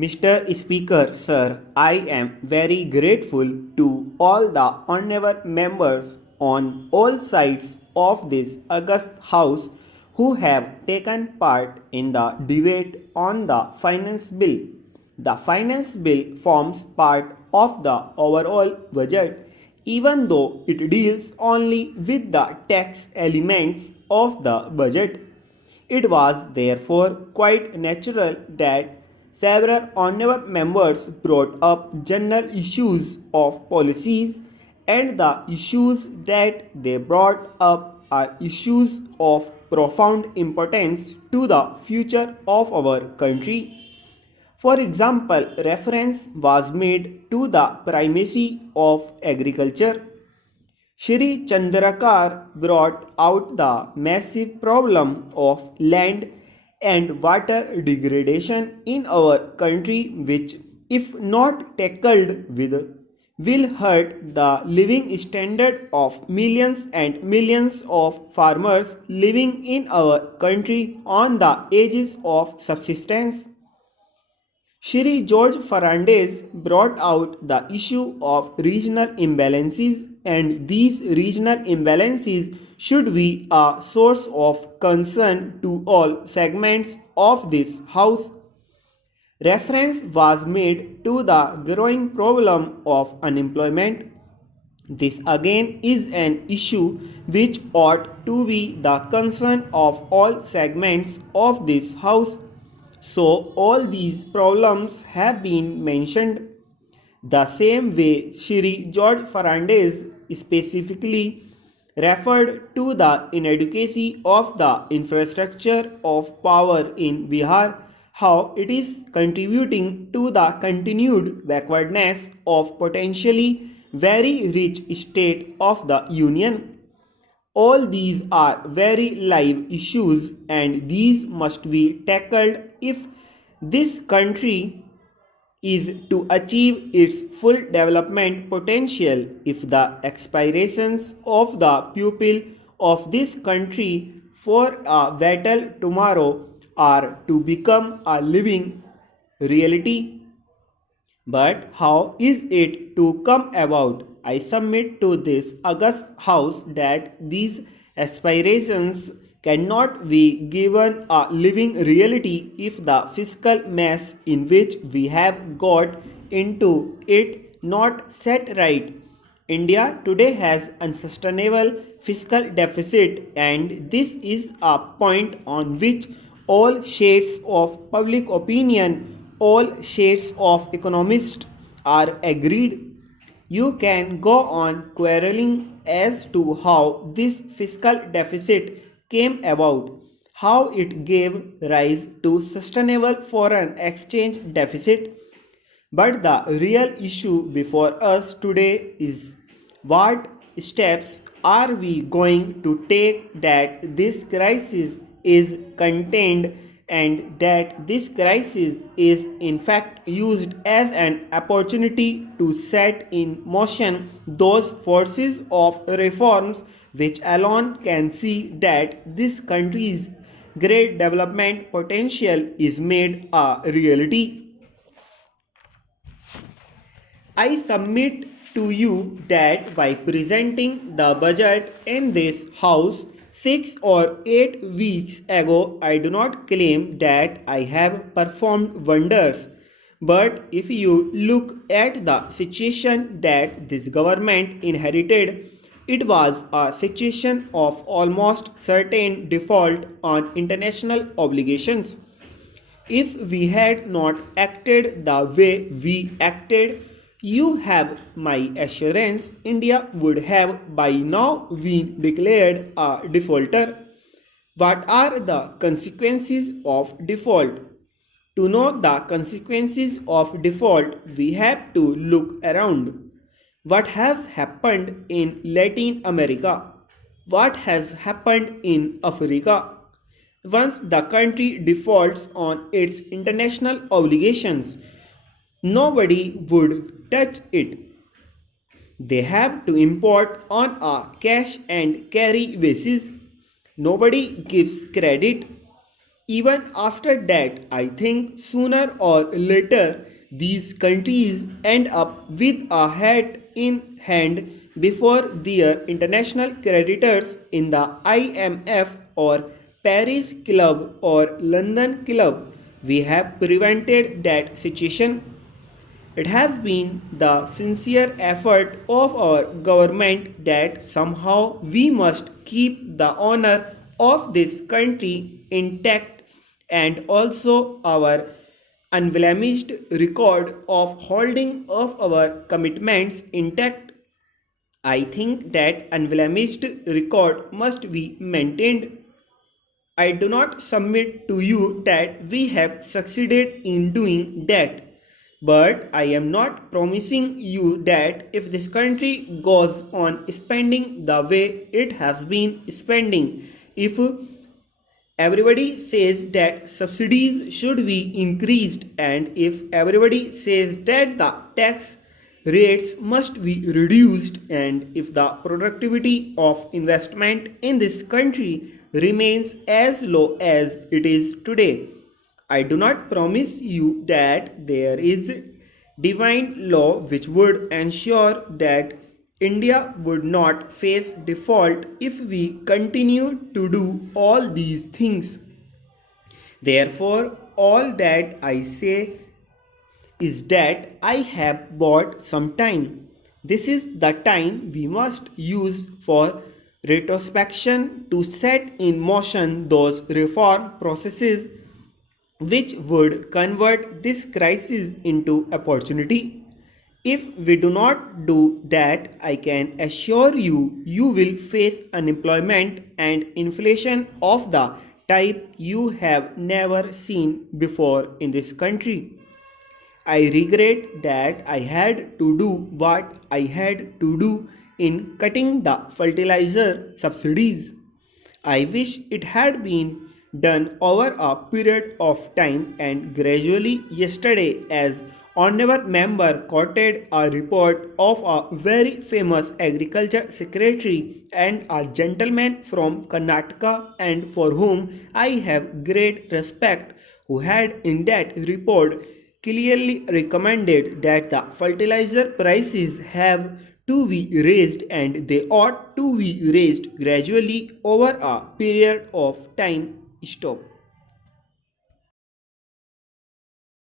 Mr. Speaker, sir, I am very grateful to all the honorable members on all sides of this august House who have taken part in the debate on the Finance Bill. The Finance Bill forms part of the overall budget, even though it deals only with the tax elements of the budget. It was therefore quite natural that several honorable members brought up general issues of policies, and the issues that they brought up are issues of profound importance to the future of our country. For example, reference was made to the primacy of agriculture. Shri Chandrakar brought out the massive problem of land and water degradation in our country, which, if not tackled with, will hurt the living standard of millions and millions of farmers living in our country on the edges of subsistence. Shri George Fernandez brought out the issue of regional imbalances, and these regional imbalances should be a source of concern to all segments of this House. Reference was made to the growing problem of unemployment. This again is an issue which ought to be the concern of all segments of this House. So all these problems have been mentioned. The same way Shri George Fernandez specifically referred to the inadequacy of the infrastructure of power in Bihar, how it is contributing to the continued backwardness of potentially very rich state of the Union. All these are very live issues, and these must be tackled if this country is to achieve its full development potential. If the aspirations of the people of this country for a better tomorrow are to become a living reality. But how is it to come about? I submit to this august House that these aspirations cannot be given a living reality if the fiscal mess in which we have got into it not set right. India today has unsustainable fiscal deficit, and this is a point on which all shades of public opinion, all shades of economists are agreed. You can go on quarreling as to how this fiscal deficit came about, how it gave rise to sustainable foreign exchange deficit. But the real issue before us today is what steps are we going to take that this crisis is contained, and that this crisis is in fact used as an opportunity to set in motion those forces of reforms which alone can see that this country's great development potential is made a reality. I submit to you that by presenting the budget in this House 6 or 8 weeks ago, I do not claim that I have performed wonders. But if you look at the situation that this government inherited, it was a situation of almost certain default on international obligations. If we had not acted the way we acted, you have my assurance India would have by now been declared a defaulter. What are the consequences of default? To know the consequences of default, we have to look around. What has happened in Latin America? What has happened in Africa? Once the country defaults on its international obligations, nobody would touch it. They have to import on a cash and carry basis. Nobody gives credit. Even after that, I think sooner or later these countries end up with a hat in hand before their international creditors in the IMF or Paris Club or London Club. We have prevented that situation. It has been the sincere effort of our government that somehow we must keep the honor of this country intact and also our unblemished record of holding of our commitments intact. I think that unblemished record must be maintained. I do not submit to you that we have succeeded in doing that. But I am not promising you that if this country goes on spending the way it has been spending, if everybody says that subsidies should be increased, and if everybody says that the tax rates must be reduced, and if the productivity of investment in this country remains as low as it is today. I do not promise you that there is divine law which would ensure that India would not face default if we continue to do all these things. Therefore, all that I say is that I have bought some time. This is the time we must use for retrospection to set in motion those reform processes which would convert this crisis into opportunity. If we do not do that, I can assure you, you will face unemployment and inflation of the type you have never seen before in this country. I regret that I had to do what I had to do in cutting the fertilizer subsidies. I wish it had been done over a period of time and gradually. Yesterday, as honorable member quoted a report of a very famous agriculture secretary and a gentleman from Karnataka, and for whom I have great respect, who had in that report clearly recommended that the fertilizer prices have to be raised, and they ought to be raised gradually over a period of time. Stop.